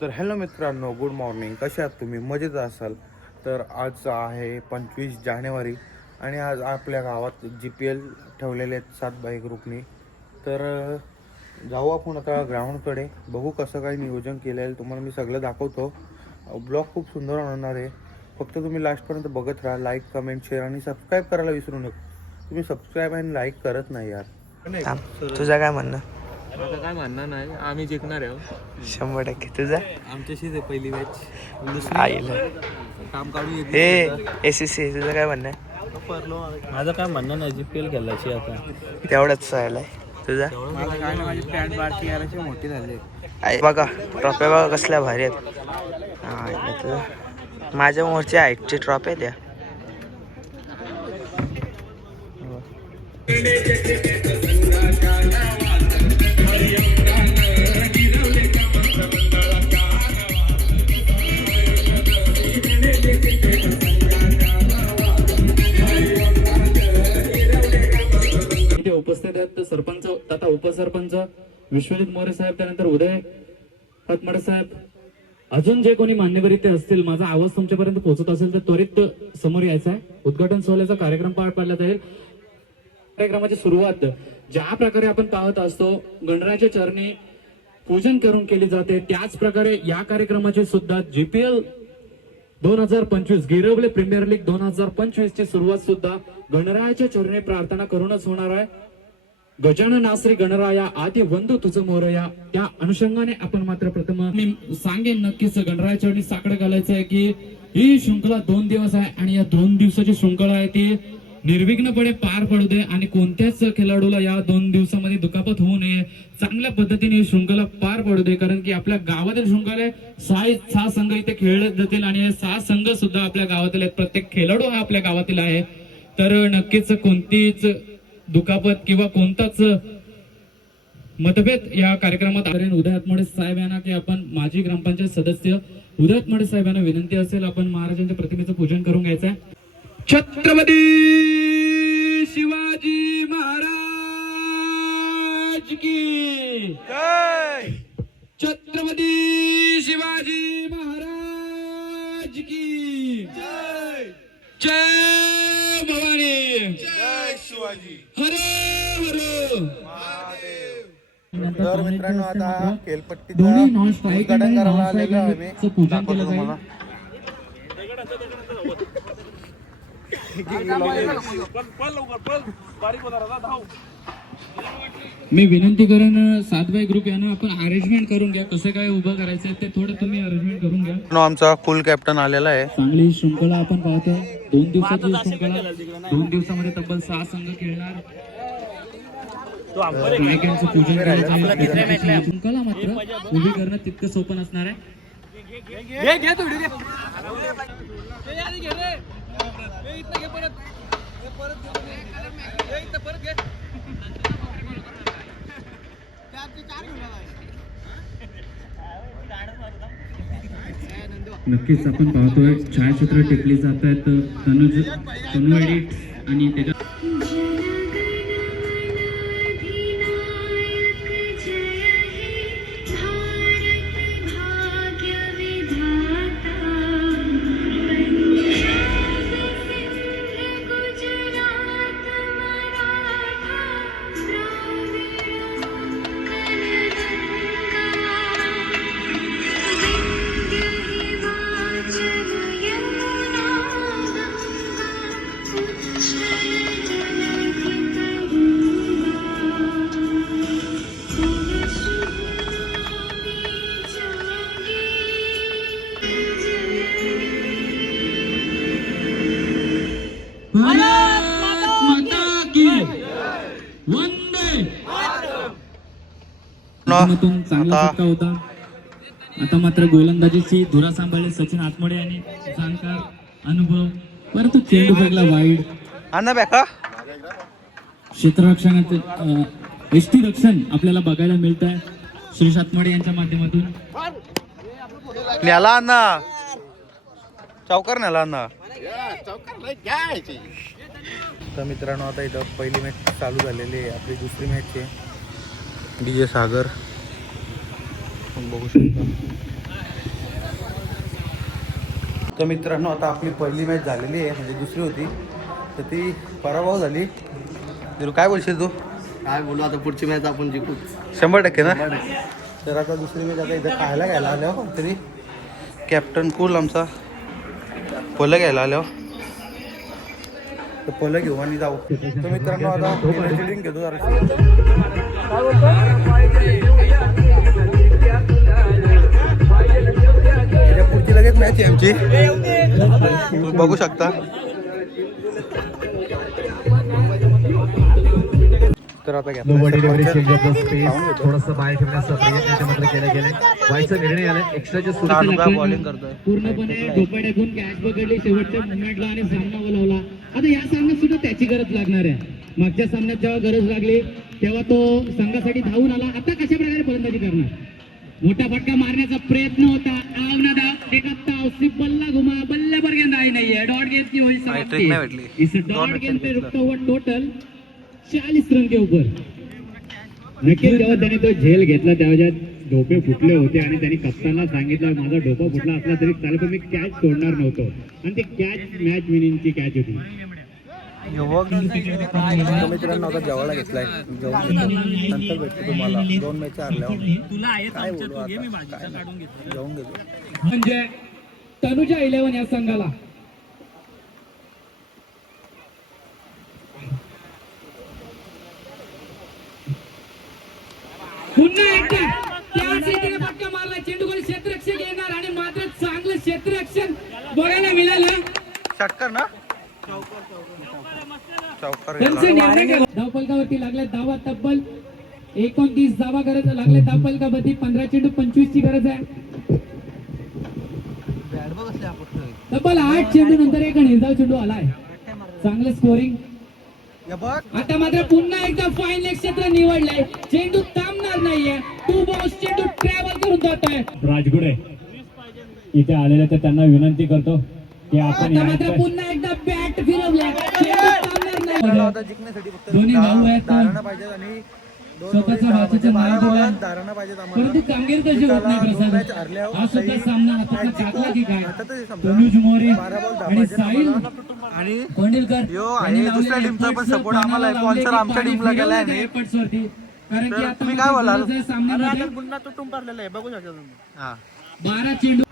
तर हॅलो मित्रांनो, good morning. कसे आहात तुम्ही? मजेत असाल तर. आज आहे 25 जानेवारी आणि आज आपल्या गावात GPL ठेवलेले आहेत 7 बाय ग्रुपनी. तर जाऊ आपण आता ग्राउंडकडे, बघू कसं काय नियोजन केलं आहे. तुम्हाला मी सगळं दाखवतो. ब्लॉग खूप सुंदर होणार आहे. फक्त तुम्ही लास्टपर्यंत बघत राहा. लाईक, कमेंट, शेअर आणि सबस्क्राईब करायला विसरू नका. तुम्ही सबस्क्राईब आणि लाईक करत नाही यार. तुझं काय म्हणणं? आता काय म्हणणं नाही, आम्ही जिंकणार आहे. 100% तुझा. आमच्याशीच आहे पहिली मॅच. आईला काम काढून हे SSC तुझं काय म्हणणं? माझं काय म्हणणं नाही, GPL खेळायची आता. तेवढंच राहिलाय तुझा. माझं काय नाही, माझी पॅन्ट बारकी यायची मोठी झाली. बघा ट्रॉफ्या बघा कसल्या भारी आहेत. हा तुझं माझ्या मोरच्या हाईटची ट्रॉफी आहे त्या. उपस्थित आहेत सरपंच तथा उपसरपंच विश्वजित मोरे साहेब, त्यानंतर उदय हातमाडे साहेब, अजून जे कोणी मान्यवर इथे असतील. माझा आवाज तुमच्यापर्यंत पोहोचत असेल तर त्वरित समोर यायचा आहे. उद्घाटन सोहळ्याचा कार्यक्रम पार पाडला जाईल. कार्यक्रमाची सुरुवात ज्या प्रकारे आपण पाहत असतो, गणरायाच्या चरणी पूजन करून केली जाते, त्याच प्रकारे या कार्यक्रमाची सुद्धा GPL 2025 गिरवले प्रीमियर लीग 2025 ची सुरुवात सुद्धा गणरायाच्या चरणी प्रार्थना करूनच होणार आहे. गजानन आश्री गणराया आदी वंदू तुझं मोरया, त्या अनुषंगाने आपण मात्र प्रथम मी सांगेन नक्कीच गणराया चरणी साकडं घालायचं आहे की ही शृंखला 2 दिवस आहे आणि या 2 दिवसाची शृंखला आहे ती निर्विघ्नपणे पार पडू दे आणि कोणत्याच खेळाडूला या 2 दिवसामध्ये दुखापत होऊ नये. चांगल्या पद्धतीने ही शृंखला पार पडू दे, कारण की आपल्या गावातील शृंखला 6 संघ इथे खेळले जातील आणि हे 6 संघ सुद्धा आपल्या गावातील आहेत. प्रत्येक खेळाडू हा आपल्या गावातील आहे. तर नक्कीच कोणतीच दुखापत किंवा कोणताच मतभेद या कार्यक्रमात उदय हातमाडे साहेब यांना की आपण माजी ग्रामपंचायत सदस्य उदय हातमाडे साहेबांना विनंती असेल आपण महाराजांच्या प्रतिमेचं पूजन करून घ्यायचं आहे. छत्रपती शिवाजी महाराज की जय. छत्रपती शिवाजी महाराज की जय. जय भवानी, जय शिवाजी, हर हर महादेव. तर मित्रांनो, आता खेळपट्टीचं दोन्ही नॉन स्ट्राईक उद्घाटन करायला आलेलो आहे मी. पूजन केलं जाईल. मी विनंती करेन 7 बाय ग्रुप यांना आपण अरेंजमेंट करून घ्या. कसं काय उभं करायचं ते थोडं तुम्ही अरेंजमेंट करून घ्या. आमचा फुल कॅप्टन आलेला आहे. चांगली शृंखला आपण पाहतोय. 2 दिवसाची शृंखला, 2 दिवसामध्ये तब्बल 6 संघ खेळणार. नायकांचं पूजन करायचं आहे. शृंखला मात्र उभी करणं तितकं सोपं नसणार आहे. नक्कीच आपण पाहतोय छायाचित्र टिपली जात आहेत. तनु एडिट आणि त्याच्या चांगला फटका होता. आता मात्र गोलंदाजीची धुरा सांभाळली सचिन आत्मडे यांनी. जाणकार अनुभव, परंतु चेंडू फेकला वाईड. क्षेत्ररक्षणात एसटी रक्षण आपल्याला बघायला मिळत आहे श्री आत्मडे यांच्या माध्यमातून. न्याला अण्णा चौकार, न्याला अण्णा. तर मित्रांनो, आता इथं पहिली मॅच चालू झालेली आहे. आपली दुसरी मॅच आहे. DJ सागर बघू शकता. तर मित्रांनो आता आपली पहिली मॅच झालेली आहे, म्हणजे दुसरी होती, तर ती पराभव झाली. तर काय बोलशील तू? काय बोलू आता, पुढची मॅच आपण जिंकू 100% ना. तर आता दुसरी मॅच आता इथं खायला घ्यायला आलो तरी कॅप्टन कूल आमचा पोलं घ्यायला आलो. तर पोलं घेऊ आणि जाऊ. तर मित्रांनो आता ड्रिंक घेतो जरा. पुढची लगेच मॅच आहे आमची, तुम्ही बघू शकता. तर आता घ्या थोडंसं बाहेर ठेवण्याचा प्रयत्न मात्र केला गेला. व्हायचा निर्णय आला. एक्स्ट्राच्या बॉलिंग करतोय. पूर्णपणे डोपा टाकून कॅच पकडली शेवटच्या मुवमेंटला आणि सामना बोलावला. आता या सामन्यात सुद्धा त्याची गरज लागणार आहे. मागच्या सामन्यात जेव्हा गरज लागली तेव्हा तो संघासाठी धावून आला. आता कशा प्रकारे फलंदाजी करणार? मोठा फटका मारण्याचा प्रयत्न होता. बल्ला घुमा बल्ले पर गेंद आई नहीं है. डॉट गेंद की हुई समाप्ति. इस डॉट गेंद पे रुकता हुआ टोटल 40 रन के ऊपर. नक्कीच जेव्हा त्याने तो झेल घेतला तेव्हा डोके फुटले होते आणि त्यांनी कप्तानला सांगितलं माझा डोका फुटला असला तरी चालेल पण मी कॅच सोडणार नव्हतो. आणि ते कॅच मॅच विनिंगची कॅच होती. मित्रांनो आता जेवायला घेतलाय, जेवण घेतो नंतर भेटतो तुम्हाला. 2 मॅच हरल्या काय बोलू आता, जेवून घेतो. म्हणजे तनुजा 11 या संघाला पुन्हा एकदा त्याच रीतीने फटका मारला. चेंडूकडे क्षेत्ररक्षक येणार आणि मात्र चांगलं क्षेत्ररक्षण बघायला मिळालं. षटकर ना, चौकार त्यांचे निर्णय केला. धावफलकावरती लागल्या धावा तब्बल 29 धावा गरज लागले. धावफलकावरती 15 चेंडू 25 ची गरज आहे. तब्बल 8 चेंडू नंतर एक निर्धाव चेंडू आलाय. चांगलं स्कोरिंग. आता मात्र पुन्हा एकदा फाईन लेग क्षेत्र निवडलंय. चेंडू थांबणार नाहीये. 2 बॉल्स चेंडू ट्रॅव्हल करून जातोय. राजगुडे इथे आलेले तर त्यांना विनंती करतो की आपण मात्र पुन्हा एकदा बॅट फिरवल्या. दोन्ही भाऊ आहेत आणि स्वतःच्या भाषेचं नाव दिलं परंतु कामगिरी तशी होत नाही. प्रसाद हा सुद्धा सामना हातात टाकला की काय? तनुज मोरे आणि साहिल कोंडिलकर दुसऱ्या टीमचा पण सपोर्ट आम्हाला आहे. स्पॉन्सर आमच्या टीमला गेलाय नाही. कारण की आता तुम्ही काय बोलाल? सामन्यामध्ये पुन्हा तुटून पडलेला आहे, बघू शकता तुम्ही. 12 चेंडू.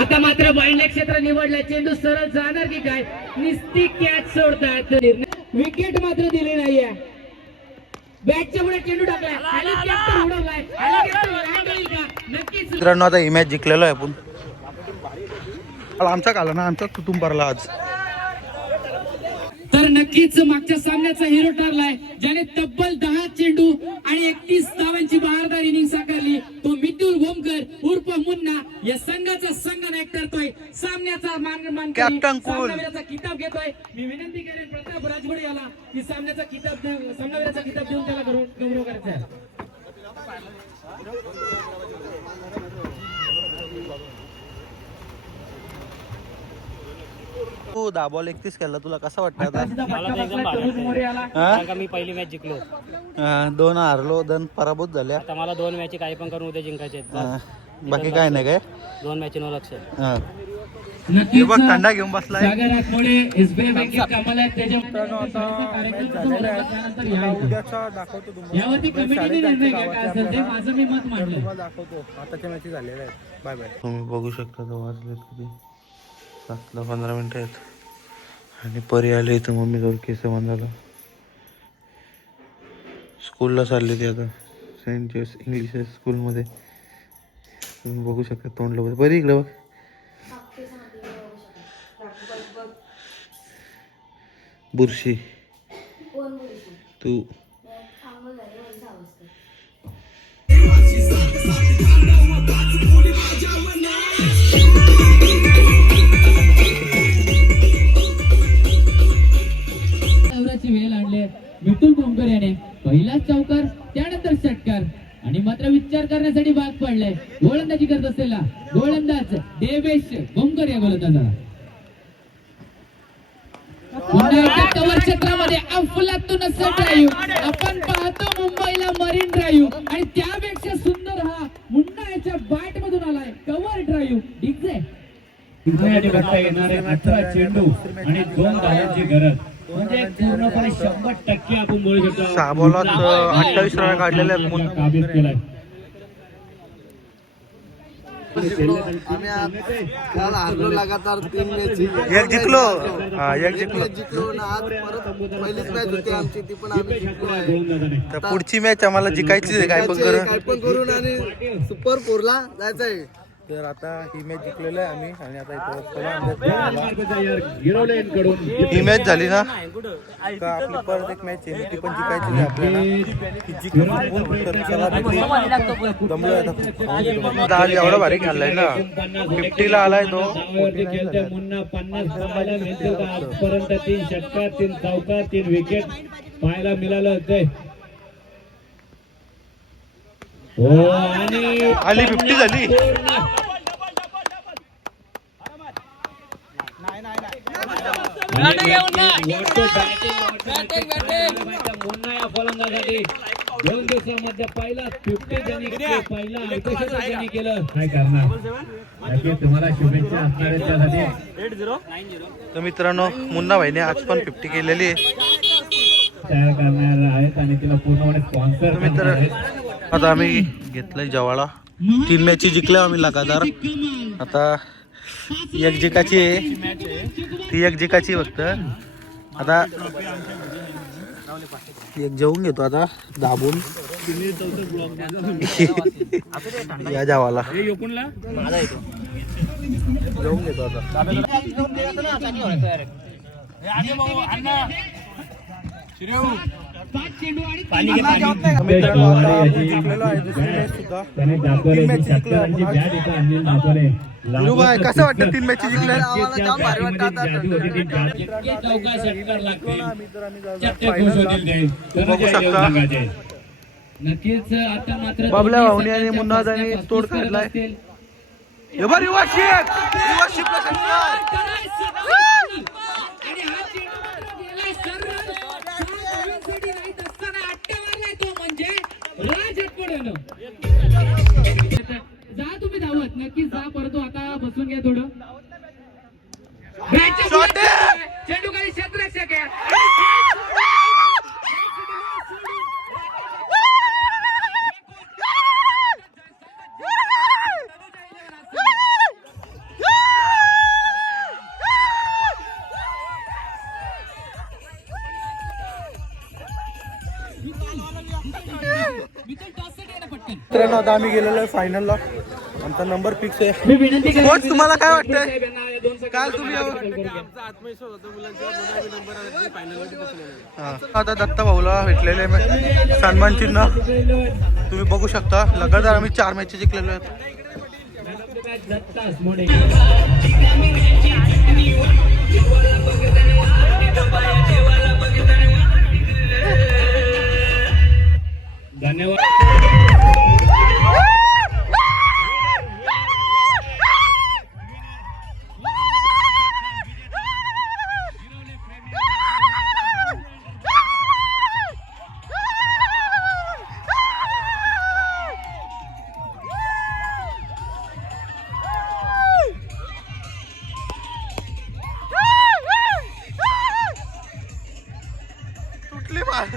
आता मात्र वाईल्ड क्षेत्र निवडलाय. चेंडू सरळ जाणार की काय? निस्ती कॅच सोडतात. विकेट मात्र दिली नाहीये. बॅटच्या पुढे चेंडू टाकलाय. हेलिकॉप्टर उडवलाय. हेलिकॉप्टर लँड होईल का? नक्कीच. मित्रांनो आता ही मॅच जिंकलेलो आहे आपण. आमचा काला ना, आमचा तुटून पडला आज. तर नक्कीच मागच्या सामन्याचा हिरो ठरलाय ज्याने तब्बल 10 चेंडू आणि 31 धावांची बहारदार इनिंग साकारली. तो मितुल भोमकर उर्फ मुन्ना या संघाचा संघनायक ठरतोय. सामन्याचा कॅप्टन कूल सामनावीराचा किताब घेतोय. मी विनंती करेन प्रताप राजगुडे याला की सामन्याचा किताब सामनावीराचा किताब देऊन त्याला गौरव करायचा आहे. तू 10 बॉल 31 केला, तुला कसं वाटतं आता? मी पहिली मॅच जिंकलो, 2 हारलो, 2 पराभूत झाल्या. आता मला 2 मॅच काही पण करून उद्या जिंकायचे. बाकी काय नाही काय? 2 मॅचवर लक्ष. नक्कीच बघ थंडा घेऊन बसलाय. सागर आठवडे एसबीआय बँकेत कामाला आहेत. दाखवतो यावरती कमिटीने निर्णय घ्या काय असेल ते. माझं मी मत मांडलं. दाखवतो. आताच्या मॅची झालेल्या आहेत. Bye bye. तुम्ही बघू शकता तो वाजले किती 7:15 आहेत आणि परी आले इथं मम्मी जवळ केस बांधायला. स्कूलला चालले ते आता सेंट जेम्स इंग्लिश स्कूलमध्ये. तुम्ही बघू शकता तोंडला बरी इकडे बघ. बुरशी तू वेळ आणले. मितुल भोमकर याने पहिलाच चौकार त्यानंतर षटकार आणि मात्र विचार करण्यासाठी भाग पडलाय. गोलंदाजी करत असलेला गोलंदाज देवेश भोमकर या गोलंदाजाला कव्हर क्षेत्रामध्ये अफलातून असं ड्राईव्ह आपण पाहतो. मुंबईला मरीन ड्राईव्ह आणि त्यापेक्षा सुंदर हा मुन्ना याच्या बॅट मधून आलाय. कव्हर ड्राईव्ह डीजे विजयाने बघता येणारे 18 चेंडू आणि 2 धावांची गरज म्हणजे पूर्णपणे 100% आपण बोलू शकतो. 6 बॉलात 28 रन काढलेले आहेत. काबीज केलाय. आम्ही काल हारलो लगातार 3 मॅच. एक जिंकलो. हा, एक जिंकलो. जिंकलो ना आज परत पहिलीच मॅच होती आमची, ती पण आम्ही जिंकलो आहे. तर पुढची मॅच आम्हाला जिंकायची आहे, काय पण करून. काय पण करून आणि सुपर 4ला जायचंय. तर आता ही मॅच जिंकलेलं आहे आम्ही आणि आता इथं चला आमच्या गिरवलेंकडून ही मॅच झाली ना का आपली परत एक मॅच आहे ती पण जिंकायची आहे आपल्याला. ती जिंकून तर चला भेटू. दमलोय आता खूप. आता आज एवढा भारी खेळलाय ना. 50 ला आलाय तो. धावावरती खेळतोय मुन्ना. 50 धावायला मिळतील का आजपर्यंत? 3 षटकार, 3 चौकार, 3 विकेट पाहायला मिळालं होते. हो आणि आली 50 झाली. मुन्ना या फलंदाजासाठी 2 दिवसामध्ये पहिला 50 त्यांनी पहिला अर्धशतक त्यांनी केलं. काय करणार? नक्कीच तुम्हाला शुभेच्छा असणार आहेत त्यासाठी. तर मित्रांनो, मुन्ना भाईने आज पण 50 केलेली आहे. तयार करणार आहेत आणि तिला पूर्णपणे स्पॉन्सर मित्र आता आम्ही घेतलंय जवाळा. 3 मॅच जिंकल्या आम्ही लगातार. आता एक जिंकायची आहे, ती एक जिंकायची फक्त. आता एक जेवून घेतो आता दाबून या जावाला जेवून घेतो आता. कसं वाटतं 3 मॅच जिंकल्या? बघू शकता नक्कीच आता मात्र बाबल्या भाऊनी आणि मुन्ना दानी तोड काढलाय. जा तुम्ही धावत, नक्कीच जा. परंतु आता बसून घ्या थोडं. चेंडू काही क्षेत्ररक्षक आहे. मित्रांनो आता आम्ही गेलेलो आहे फायनलला. आमचा नंबर फिक्स आहे. मी विनंती करेन. कोच तुम्हाला काय वाटतंय? काल तुम्ही आता दत्ता भाऊला भेटलेले सन्मान चिन्ह तुम्ही बघू शकता. लगातार आम्ही 4 मॅच जिंकलेलो आहेत. धन्यवाद. तुटली मार.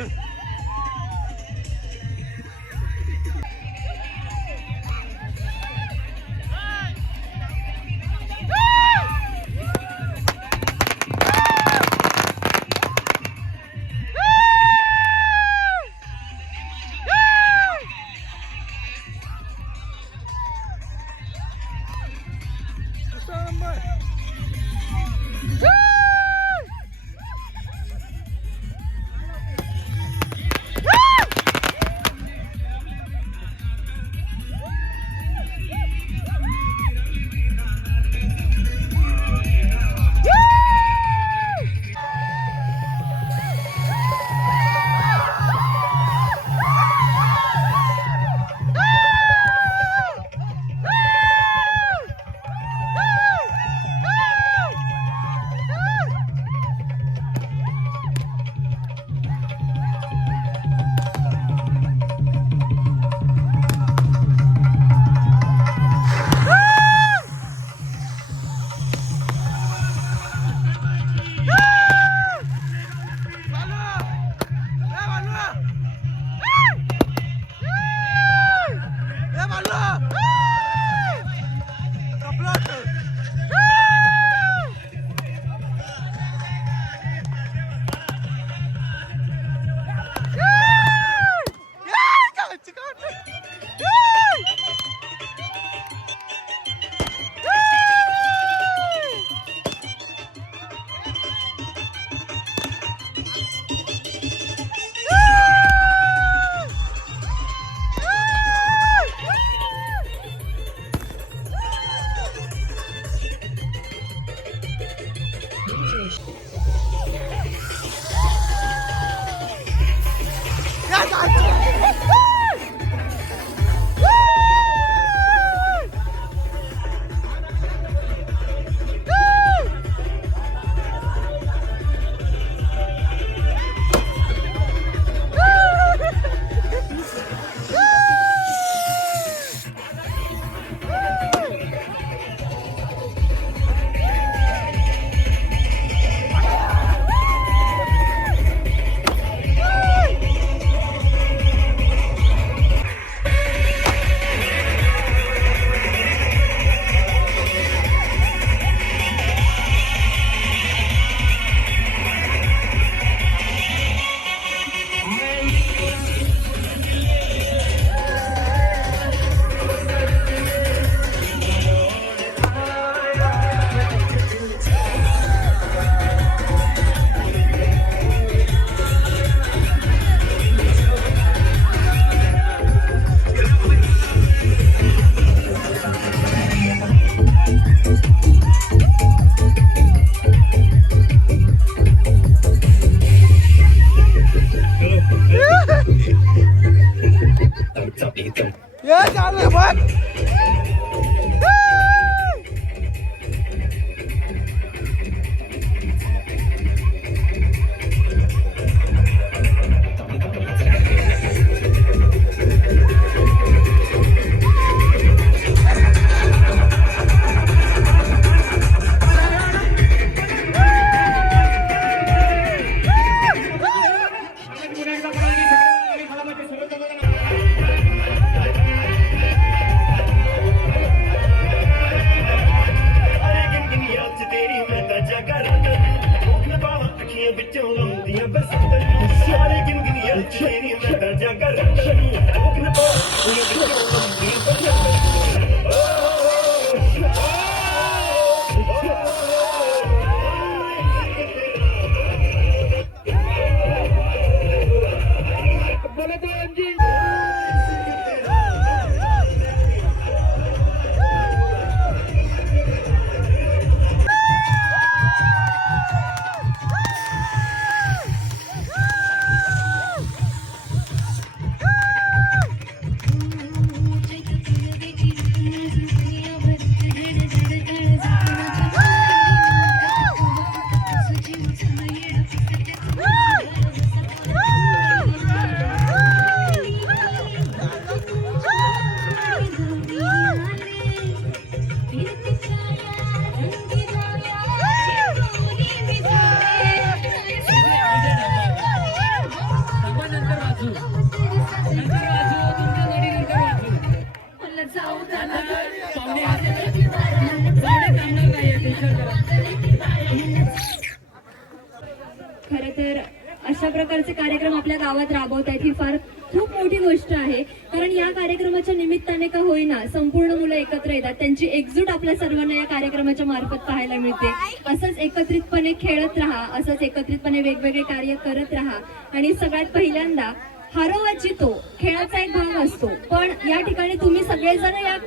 अशा प्रकारचे कार्यक्रम आपल्या गावात राबवत आहेत ही फार खूप मोठी गोष्ट आहे. कारण या कार्यक्रमाच्या निमित्ताने का होईना संपूर्ण मुलं एकत्र येतात, त्यांची एकजूट आपल्या सर्वांना या कार्यक्रमाच्या मार्फत पाहायला मिळते. असंच एकत्रितपणे खेळत राहा, असंच एकत्रितपणे वेगवेगळे कार्य करत राहा. आणि सगळ्यात पहिल्यांदा हारो वा जितो खेळाचा एक भाग असतो, पण या ठिकाणी तुम्ही सगळेजण या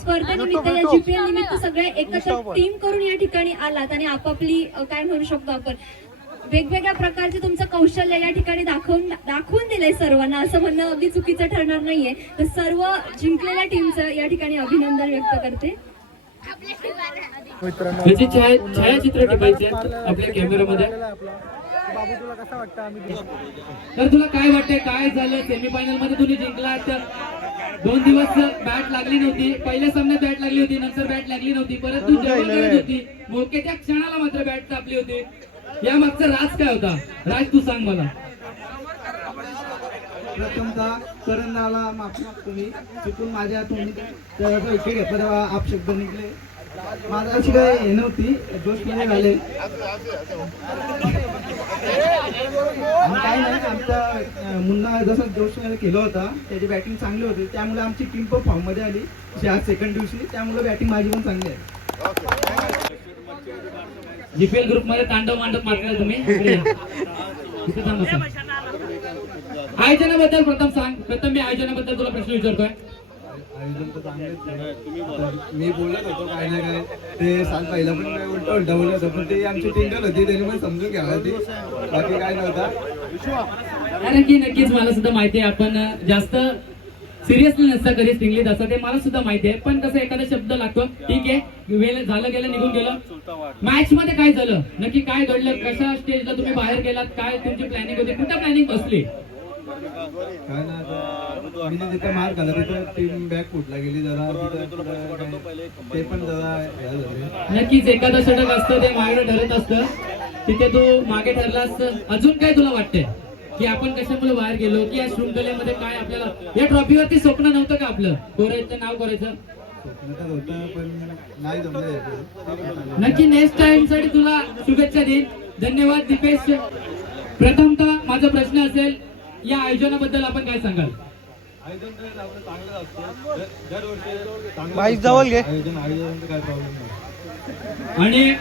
स्पर्धेनिमित्त या GPL निमित्त सगळे एकत्र टीम करून या ठिकाणी आलात आणि आपापली काय म्हणू शकतो आपण वेगवेगळ्या प्रकारचे तुमचं कौशल्य या ठिकाणी दाखवून दिलंय सर्वांना, असं म्हणणं अगदी चुकीचं ठरणार नाहीये. तर सर्व जिंकलेल्या टीमचं या ठिकाणी अभिनंदन व्यक्त करते. त्याचे छायाचित्र टिपायचे आपल्या कॅमेरामध्ये. तर तुला काय वाटतंय, काय झालं सेमीफायनल मध्ये तुम्ही जिंकला? 2 दिवस बॅट लागली नव्हती, पहिल्या सामन्यात बॅट लागली होती, नंतर बॅट लागली नव्हती, परत तू जेव्हा खेळत होती मोक्याच्या क्षणाला मात्र बॅट तापली होती. या मागचा राज काय होता? राज तू सांग मला. प्रथमतः करंदाला माफी मागतो मी, चुकून माझ्या हातून विकेट घेतला तेव्हा आप शब्द निघले. माझा अशी काय हे नव्हती, जोशमध्ये झाले आणि काही नाही. आमचा मुन्ना जसं जोशमध्ये केलं होता त्याची बॅटिंग चांगली होती, त्यामुळे आमची टीम पण फॉर्म मध्ये आली आज सेकंड दिवशी, त्यामुळे बॅटिंग माझी पण चांगली आहे. GPL ग्रुप मध्ये तांडव मांडव मारला तुम्ही. इथे थांब बसा. आयोजनाबद्दल प्रथम सांग. प्रथम मी आयोजनाबद्दल तुला प्रश्न विचारतोय. आयोजन तर चांगलेच, मी बोलत होतो काय ना काय, ते साल पहिला पण काय उलटा बोलत होतं, पण ते आमची टिंगल होती त्यांनी पण समजून घ्यायला ती, बाकी काय नव्हता. नक्कीच मला सुद्धा माहिती आहे आपण जास्त सिरियसली नसता कधी स्टिंगलीत असं, ते मला सुद्धा माहिती आहे. पण कसं एखादा शब्द लागतो, ठीक आहे, वेळ झालं गेलं निघून गेलं. मॅच मध्ये काय झालं, नक्की काय घडलं, कशा स्टेजला तुम्ही बाहेर गेलात, काय तुमची प्लॅनिंग होती, कुठं प्लॅनिंग बसली? काय ना आता मी जिथं मार खाल्ला तिथं टीम बॅक फुटला गेली जरा, ते पण जरा हे झाले. नक्कीच एखादा षटक असतं ते मागे ठरत असतं, तिथे तू मागे ठरला असतं. अजून काय तुला वाटतंय की आपण कशामुळे बाहेर गेलो, की या शृंखलेमध्ये काय आपल्याला या ट्रॉफीवरती स्वप्न नव्हतं का आपलं कोरायचं नाव करायचं? होतं पण नाही जमलं. नक्की नेक्स्ट टाइम साठी तुला शुभेच्छा देईन. धन्यवाद दीपेश. प्रथमतः माझा प्रश्न असेल, या आयोजनाबद्दल आपण काय सांगाल? आयोजन चांगलं असतं, दरवर्षी बाईक जवळ घे. आयोजन काय प्रॉब्लेम नाही. आणि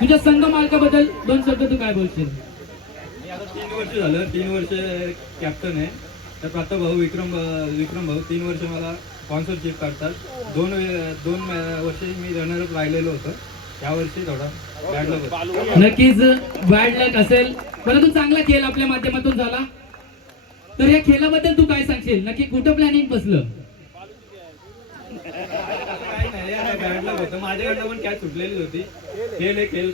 तुझ्या संघ मालकाबद्दल 2 शब्द तू काय बोलशील? मी आता 3 वर्ष झालं, 3 वर्ष कॅप्टन आहे. तर प्रातः भाऊ विक्रम भाऊ 3 वर्ष मला स्पॉन्सरशिप करतात. 2 वर्ष मी रनरअप राहिलेलो होतो, यावर्षी थोडा बॅड लक होता. नक्कीच बॅड लक असेल, परंतु चांगला खेळ आपल्या माध्यमातून झाला. तर या खेळाबद्दल तू काय सांगशील? नक्की कुठं प्लॅनिंग बसलं? बॅड लक होतं, माझ्याकडनं पण कॅच सुटलेली होती. खेळ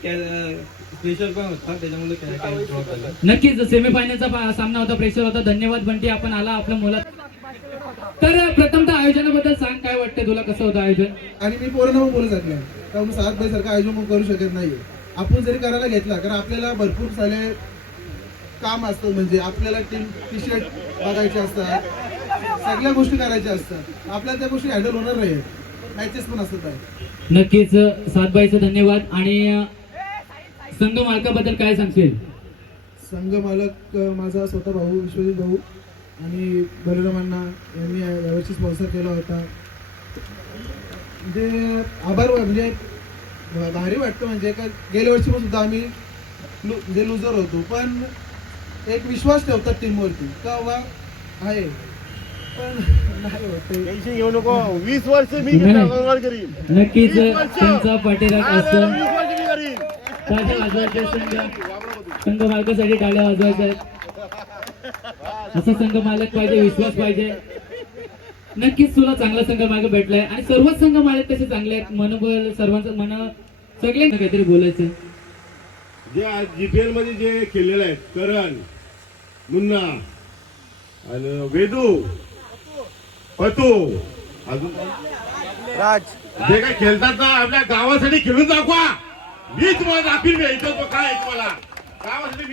प्रेशर पण होता, त्याच्यामुळे कॅच ड्रॉप झाला. नक्कीच सेमीफायनलचा सामना होता, प्रेशर होता. धन्यवाद बंटी, आपण आला आपल्या मुलात. तर प्रथमतः आयोजनाबद्दल सांग, काय वाटतं तुला, कसं होतं आयोजन? आणि मी पोरांना बोलू शकलो कारण 7 बाय सारखं आयोजन करू शकत नाहीये. आपण जरी करायला घेतला कारण आपल्याला भरपूर सारे काम असतं, म्हणजे आपल्याला टी शर्ट बघायचे असतात, सगळ्या गोष्टी करायच्या असतात, आपल्याला त्या गोष्टी हँडल होणार नाही. मॅचेस पण असतात. नक्कीच 7 बायचं धन्यवाद. आणि संघ मालकाबद्दल काय सांगशील? संघ मालक माझा स्वतः भाऊ विश्वजित भाऊ आणि बलरामांना यांनी यावर्षी स्पॉन्सर केला होता. म्हणजे आभार, म्हणजे भारी वाटतं. म्हणजे का गेल्या वर्षी पण सुद्धा आम्ही म्हणजे लुजर होतो, पण एक विश्वास ठेवतात टीमवरती का बा आहे, पण नाही होत. घेऊ नको. 20 वर्ष मी नक्कीच त्यांचा पाठीराख असतो. करीन. टाळ्या वाजवायच्या, संघ मालकासाठी टाळ्या वाजवायच्या. असा संघ मालक पाहिजे, विश्वास पाहिजे. नक्कीच तुला चांगला संघ मालक भेटलाय आणि सर्वच संघ मालक तसे चांगले आहेत. मनोबल सर्वांचं मन सगळे काहीतरी बोलायचं. जे आज GPL मध्ये जे खेळलेले आहेत, करण, मुन्ना आणि वेदू, पतू, अजून राज, जे काय खेळतात ना, आपल्या गावासाठी खेळून दाखवा. मी तुम्हाला दाखवीन, भेटतो काय तुम्हाला गावासाठी.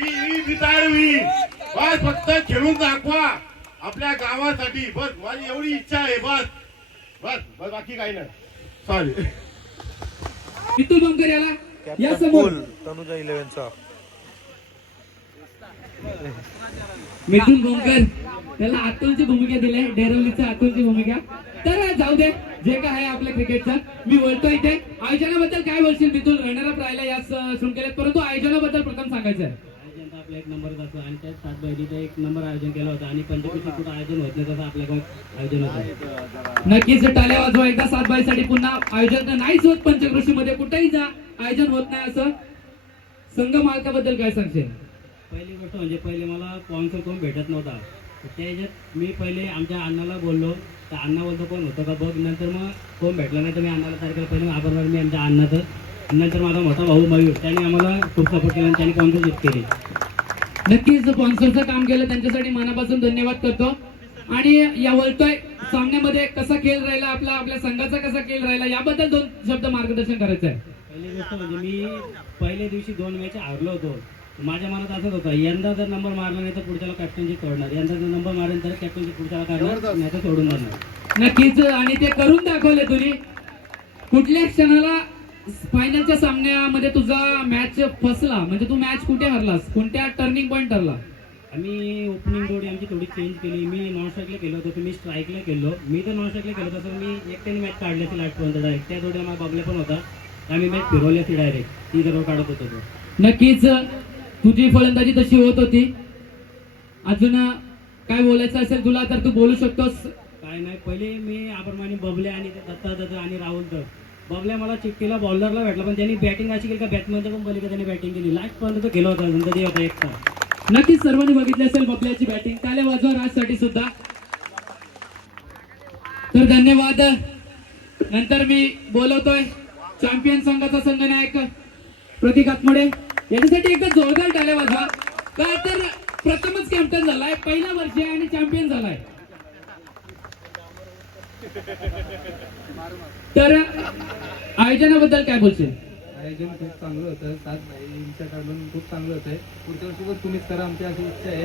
मी तयार होईल, बस फक्त खेळून दाखवा आपल्या गावासाठी. बस माझी एवढी इच्छा आहे. बस बस बस बाकी काही नाही. सॉरी. किती बंकर याला या समोर तनुजा 11चा मिथुन गोमकर त्याला अतुलची भूमिका दिली, डेरवलीचा अतुलची भूमिका. तर जाऊ दे, जे काय आहे आपल्या क्रिकेटचं. मी बोलतो इथे आयोजनाबद्दल काय बोलशील मिथुन? रनर अप राहिला या शृंखलेत, परंतु आयोजनाबद्दल प्रथम सांगायचं आहे. आयोजन आपलं एक नंबर असं आणि त्यात 7 बैठीचं एक नंबर आयोजन केलं होतं आणि 25 कुठं आयोजन होत नाही तसं आपल्या गावात आयोजन होतं. नक्कीच टाळ्या वाजवा एकदा 7 बायसाठी. पुन्हा आयोजन नाहीच होत पंचक्रोशीमध्ये, कुठेही जा आयोजन होत नाही असं. संघ मालकाबद्दल काय सांगशील? पहिली गोष्ट म्हणजे पहिले मला स्पॉन्सर कोण भेटत नव्हता. त्या ह्याच्यात मी पहिले आमच्या अण्णाला बोललो, तर अण्णा बोलतो कोण होतं का बघ. नंतर मग कोण भेटलं नाही तर मी अण्णाला तारखेला पहिले आभार मानले मी आमच्या अण्णाचं. नंतर माझा मोठा भाऊ मयूर त्याने आम्हाला खूप सपोर्ट केला आणि त्याने स्पॉन्सरशिप केली. नक्कीच स्पॉन्सरचं काम केलं त्यांच्यासाठी मनापासून धन्यवाद करतो. आणि या बोलतोय सामन्यामध्ये कसा खेळ राहिला आपला, आपल्या संघाचा कसा खेळ राहिला याबद्दल 2 शब्द मार्गदर्शन करायचं आहे. पहिली गोष्ट म्हणजे मी पहिल्या दिवशी 2 मॅच हारलो होतो. माझ्या मनात असंच होतं, यंदा जर नंबर मारला नाही तर पुढच्याला कॅप्टनची सोडणार, यंदा जर नंबर मारेल तर कॅप्टनची पुढच्याला काढणार नाही तर सोडून जाणार. नक्कीच, आणि ते करून दाखवले तुम्ही. कुठल्या क्षणाला फायनलच्या सामन्यामध्ये तुझा मॅच फसला, म्हणजे तू मॅच कुठे हरलास, कोणत्या टर्निंग पॉईंट ठरला? आम्ही ओपनिंग जोडी आमची थोडी चेंज केली. मी नॉन स्ट्राईकला केलो होतो, तुम्ही स्ट्राईकला केलो. मी तर नॉन स्ट्राईकला केलो होतं, तर मी एकट्याने मॅच काढली असेल लास्टपर्यंत डायरेक्ट. त्या जोडी आम्हाला बघले पण होता, आम्ही मॅच फिरवली असेल डायरेक्ट, ती जर काढत होतो तो. नक्कीच तुझी फलंदाजी तशी होत होती. अजून काय बोलायचं असेल तुला तर तू बोलू शकतोस. काय नाही, पहिले मी अप्रमाणे बबले आणि ते दत्ता आणि राहुल तर बबल्या मला चिठ्ठीला बॉलरला भेटला, पण त्यांनी बॅटिंग अशी केली का बॅट्समॅनच्या पण पलीकडे त्यांनी बॅटिंग केली. लास्टपर्यंत तो केला होता, नंतर ते होता एकटा. नक्कीच सर्वांनी बघितले असेल बबल्याची बॅटिंग. त्याला वाजवा राजसाठी सुद्धा. तर धन्यवाद. नंतर मी बोलवतोय चॅम्पियन संघाचा संघनायक प्रतीक आत्मडे, याच्यासाठी एकदा जोरदार टाळ्या वाजवा. का तर प्रथमच कॅप्टन झालाय, पहिल्या वर्षी आणि चॅम्पियन झालाय. तर आयोजनाबद्दल काय बोलशील? आयोजन खूप चांगलं होतं, 7 भाईंच्याकडून खूप चांगलं होतं. पुढच्या वर्षी पण तुम्हीच करा, आमची अशी इच्छा आहे.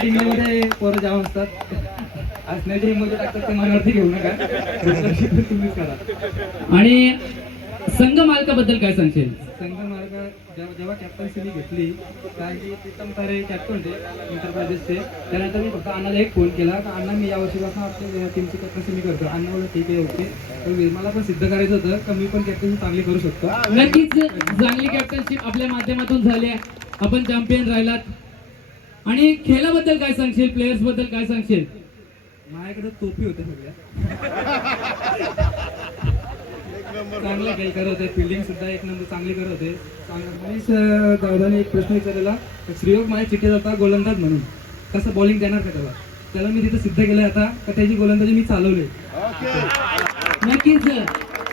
टिंगलीमध्ये पोरं जाम असतात, असण्याची हिंमत टाकतात ते मनावरती घेऊ नका, पुढच्या वर्षी पण तुम्हीच करा. आणि संघ मालकाबद्दल काय सांगशील? संघ मार्ग जेव्हा कॅप्टन्सी मी घेतली, कारण की प्रीतम तारे कॅप्टन होते उत्तर प्रदेशचे. त्यानंतर मी फक्त अण्णाला एक फोन केला का अण्णा मी या वर्षीपासून आपल्या टीमची कॅप्टन्सी मी करतो. अण्णा बोलला ठीक आहे ओके. तर मला पण सिद्ध करायचं होतं का मी पण कॅप्टन्सी चांगली करू शकतो. नक्कीच चांगली कॅप्टनशिप आपल्या माध्यमातून झाली आहे, आपण चॅम्पियन राहिलात. आणि खेळाबद्दल काय सांगशील, प्लेयर्स बद्दल काय सांगशील? माझ्याकडे टोपी होते सगळ्या, चांगले खेळ करत होते, फिल्डिंग सुद्धा एक नंबर चांगली करत होते. मनीष दादाने एक प्रश्न विचारलेला, श्रीयोग माझ्या चिठ्ठीत होता गोलंदाज म्हणून, कसं बॉलिंग देणार का त्याला? त्याला मी तिथे सिद्ध केलं आता का त्याची गोलंदाजी मी चालवली. नक्कीच,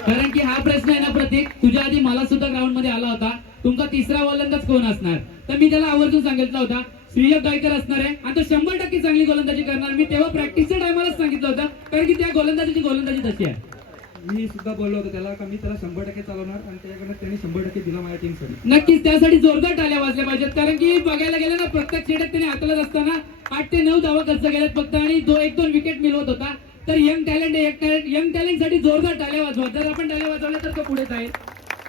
कारण की हा प्रश्न आहे ना प्रतीक, तुझ्या आधी मला सुद्धा ग्राउंड मध्ये आला होता, तुमचा तिसरा गोलंदाज कोण असणार? तर मी त्याला आवर्जून सांगितलं होता श्रीयोग गायकर असणार आहे आणि तो 100% चांगली गोलंदाजी करणार. मी तेव्हा प्रॅक्टिसच्या टायमालाच सांगितलं होतं, कारण की त्या गोलंदाजीची गोलंदाजी तशी आहे. मी सुद्धा बोललो होतो त्याला का मी त्याला 100% चालवणार आणि त्याच्याकडनं त्यांनी 100% दिला माझ्या टीमसाठी. नक्कीच, त्यासाठी जोरदार टाळ्या वाजल्या पाहिजेत. कारण की बघायला गेलं ना, प्रत्येक खेळात त्याने हाताळत असताना 8 ते 9 धावा खर्च केल्यात फक्त, आणि 1-2 विकेट मिळवत होता. तर यंग टॅलेंट साठी जोरदार टाळ्या वाजवा. जर आपण टाळ्या वाजवल्या तर तो पुढे जाईल.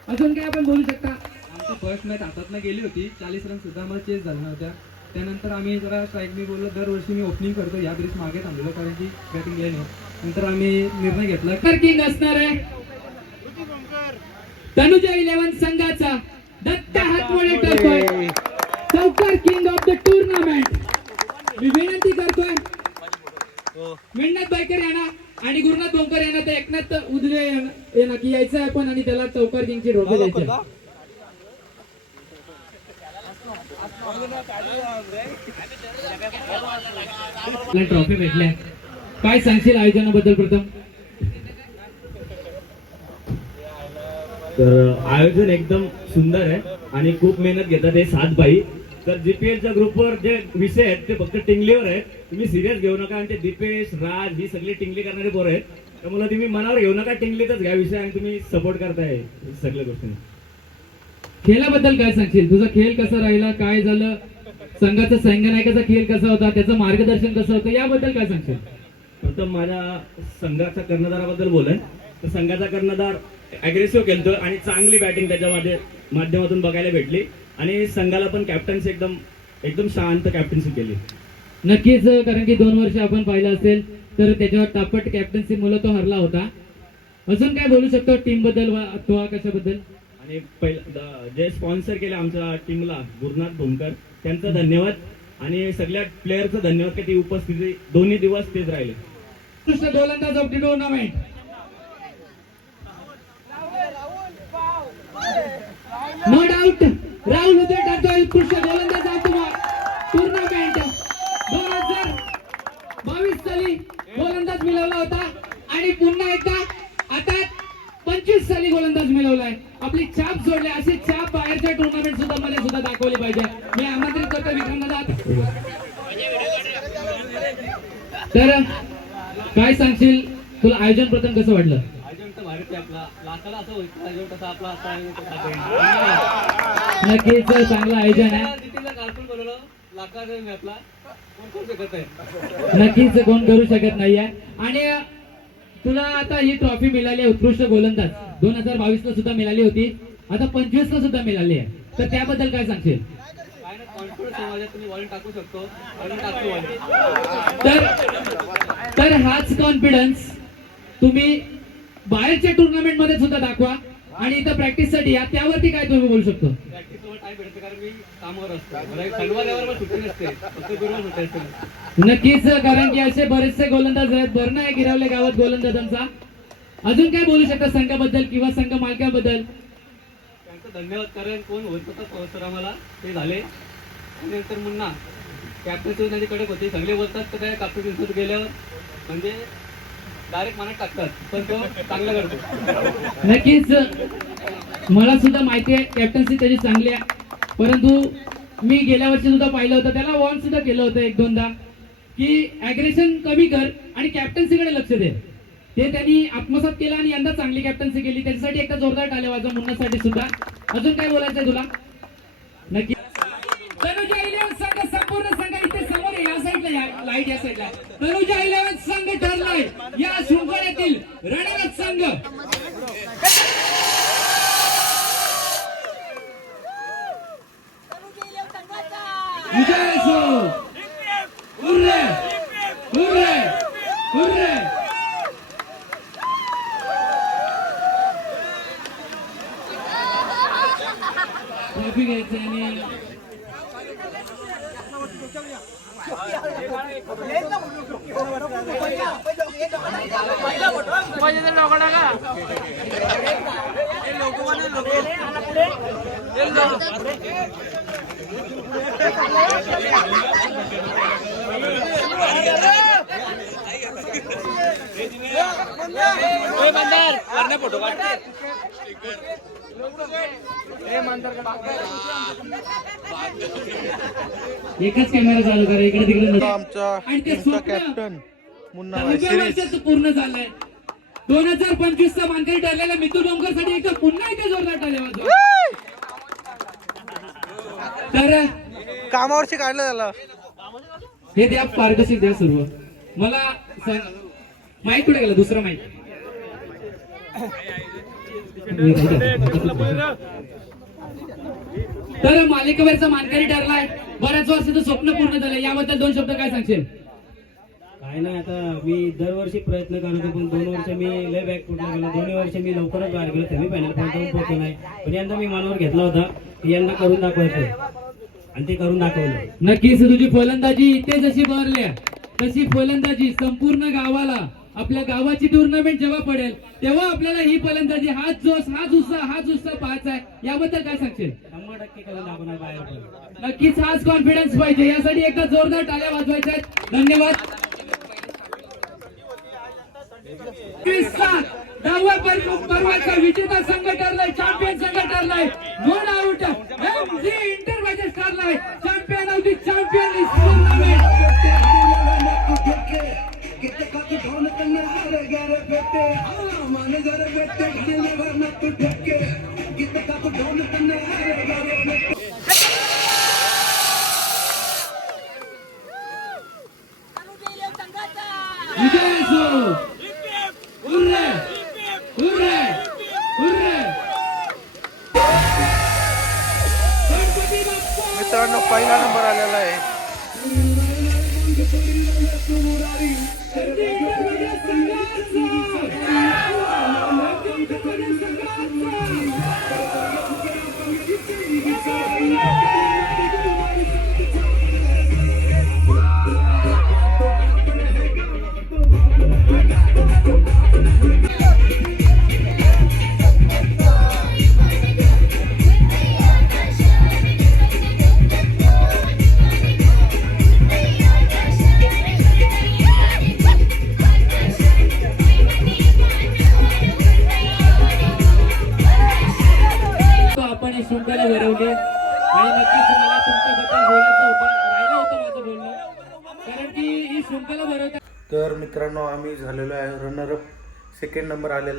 अजून काय आपण बोलू शकता? आमची फर्स्ट मॅच हातातनं गेली होती, 40 रन सुद्धा आम्हाला चेस झाल्या नव्हत्या. त्यानंतर आम्ही जरा स्ट्राईक, मी बोललो दरवर्षी मी ओपनिंग करतो, या दिवशी मागे थांबलो कारण की बॅटिंग लेन. नंतर आम्ही निर्णय घेतला किंग असणार आहे तनुजा 11 संघाचा दत्ता हातवडे करतोय चौकार किंग ऑफ द टुर्नामेंट. मी विनंती करतोय विननाथ बायकर यांना आणि गुरुनाथ बोंकर यांना, तर एकनाथ उदले यांना की यायचं आहे पण, आणि त्याला चौकार किंगची ट्रॉफी द्यायची. ट्रॉफी भेटल्या, काय सांगशील आयोजनाबद्दल प्रथम? तर आयोजन एकदम सुंदर आहे आणि खूप मेहनत घेतात हे 7 बाई. तर जीपीएलच्या ग्रुपवर जे विषय आहेत ते फक्त टिंगलीवर आहेत, तुम्ही सिरियस घेऊ नका. आणि ते दीपेश, राज ही सगळी टिंगली करणारे पोरं आहेत, त्यामुळे तुम्ही मनावर घेऊ नका, टिंगलीतच घ्या विषय आणि तुम्ही सपोर्ट करताय सगळ्या गोष्टी. खेळाबद्दल काय सांगशील? तुझा खेळ कसा राहिला, काय झालं, संघाचा संघनायकाचा खेळ कसा होता, त्याचं मार्गदर्शन कसं होतं, याबद्दल काय सांगशील? प्रथम माझ्या संघाच्या कर्णधाराबद्दल बोलेन. तर संघाचा कर्णधार अग्रेसिव्ह खेळतोय आणि चांगली बॅटिंग त्याच्यामध्ये माध्यमातून बघायला भेटली. आणि संघाला पण कॅप्टन्सी एकदम एकदम शांत कॅप्टन्सी केली. नक्कीच, कारण की 2 वर्ष आपण पाहिलं असेल तर त्याच्यावर तापट कॅप्टन्सी मुलं तो हरला होता. अजून काय बोलू शकतो टीम बद्दल अथवा कशाबद्दल? आणि जे स्पॉन्सर केले आमच्या टीमला गुरुनाथ भूमकर, त्यांचा धन्यवाद. आणि सगळ्या प्लेअरचं धन्यवाद की ती उपस्थिती दोन्ही दिवस तेच राहिले. उत्कृष्ट गोलंदाज of the tournament no doubt Rahul Uday ठरतोय उत्कृष्ट गोलंदाज ऑफ द टुर्नामेंट. 2022 साली गोलंदाज मिळवला होता आणि पुन्हा एकदा आता 25 साली गोलंदाज मिळवलाय. आपली छाप सोडली, अशी छाप बाहेरच्या टुर्नामेंट सुद्धा मध्ये सुद्धा दाखवली पाहिजे. मी आमंत्रित करतो विक्रमदादा. तर काय सांगशील, तुला आयोजन प्रथम कसं वाटलं? आयोजन तर भारी आपला लाखाला असं होतं आयोजन कसं आपला असं नक्कीच चांगलं आयोजन आहे. तिला कार्टून बोलवलं लाखाचा मी आपला कोण करू शकत आहे. नक्कीच कोण करू शकत नाहीये. आणि तुला आता ही ट्रॉफी मिळाली आहे उत्कृष्ट गोलंदाज. 2022 ला सुद्धा मिळाली होती, आता 25 ला सुद्धा मिळाली आहे. तर त्याबद्दल काय सांगशील? काय ना कॉन्फिडन्स आहे माझ्यात, तुम्ही बॉलिंग टाकू शकतो आणि टाकतो तर हाच कॉन्फिडन्स तुम्ही बाहेरच्या टुर्नामेंट मध्ये सुद्धा दाखवा आणि इथं प्रॅक्टिस साठी या. त्यावरती काय तुम्ही बोलू शकतो? प्रॅक्टिस सोबत टाइम भेटते कारण मी कामावर असतो. मला शनिवार पण सुट्टी नसते, फक्त गुरुवार सुट्टी असते. नक्कीच, कारण की असे बरेचसे गोलंदाज आहेत. भरणा आहे गिरावले गावात गोलंदाजांचा. अजून काय बोलू शकता संघाबद्दल किंवा संघ मालकाबद्दल? त्यांचं धन्यवाद, कारण कोण होत होता सर आम्हाला ते झाले. आणि नंतर मुन्ना कॅप्टन्सी त्यांची कडक होती. सगळे बोलतात तर काय कॅप्टन्सी गेल्यावर म्हणजे डायरेक्ट मनात टाकतात, पण तो चांगला करतो. नक्कीच, मला सुद्धा माहिती आहे कॅप्टन्सी त्याची चांगली आहे. परंतु मी गेल्या वर्षी सुद्धा पाहिलं होतं, त्याला वॉर्न सुद्धा केलं होतं 1-2दा की ऍग्रेशन कमी कर आणि कॅप्टन्सीकडे लक्ष दे. ते त्यांनी आत्मसात केलं आणि यंदा चांगली कॅप्टन्सी केली. त्याच्यासाठी एकदा जोरदार टाळ्या वाजवा मुन्नासाठी सुद्धा. अजून काय बोलायचंय तुला? नक्की तनुजा 11 संघ, संपूर्ण संघ इथे समोर आहे, या साईडला या, लाईट या साईडला. तनुजा 11 संघ ठरलाय या शृंखलेतील रणरत संघ. विजय असो. Hurray hurray hurray. ट्रॉफी घ्यायचं आणि एकच कॅमेरा चालू करा, इकडे तिकडे. आणि ते कॅप्टन मुन्ना पूर्ण झालंय. 2025 चा मानकरी ठरलेला मिथुन डोंगर साठी एकदा पुन्हा एकदा जोरदार टाळ्या वाजवा. तर कामावरची काढलं त्याला. हे द्या पारदर्शक द्या सर्व. मला सांग माईक कुठे गेला? दुसरा माईक. तर मालिकेवरचा मानकरी ठरलाय. बऱ्याच वर्षाचं स्वप्न पूर्ण झालंय, याबद्दल 2 शब्द काय सांगशील? काय नाही, आता मी दरवर्षी प्रयत्न करत होतो, पण 2 वर्ष मी लय बॅक पूर्ण केला. 2 वर्ष मी लवकरच बाहेर गेलो, सेमीफायनल पर्यंत पोहोचलो नाही. पण यंदा मी मनावर घेतला होता की यंदा करून दाखवायचं आणि ते करून दाखवलं. नक्कीच, तुझी फलंदाजी इथे जशी बहरली तशी फलंदाजी संपूर्ण गावाला, आपल्या गावाची टुर्नामेंट जेव्हा पडेल तेव्हा आपल्याला ही फलंदाजी, हाच जोश, हाच उत्साह पाहायचा आहे. याबद्दल काय सांगशील? 100% करून दाखवणार बाहेर पण. नक्कीच हाच कॉन्फिडन्स पाहिजे. यासाठी एकदा जोरदार टाळ्या वाजवायच्या आहेत. धन्यवाद. 10व्या पर्वाचा विजेता संघ ठरलाय, चॅम्पियन संघ ठरलाय. नो डाऊट MG इंटरव्हायझर्स ठरलाय champion of the champion tournament. विजय असो. Hurray hurray hurray. गणपती अंकाला भरवतात. तर मित्रांनो आम्ही झालेलो आहे रनरअप, सेकंड नंबर आलेला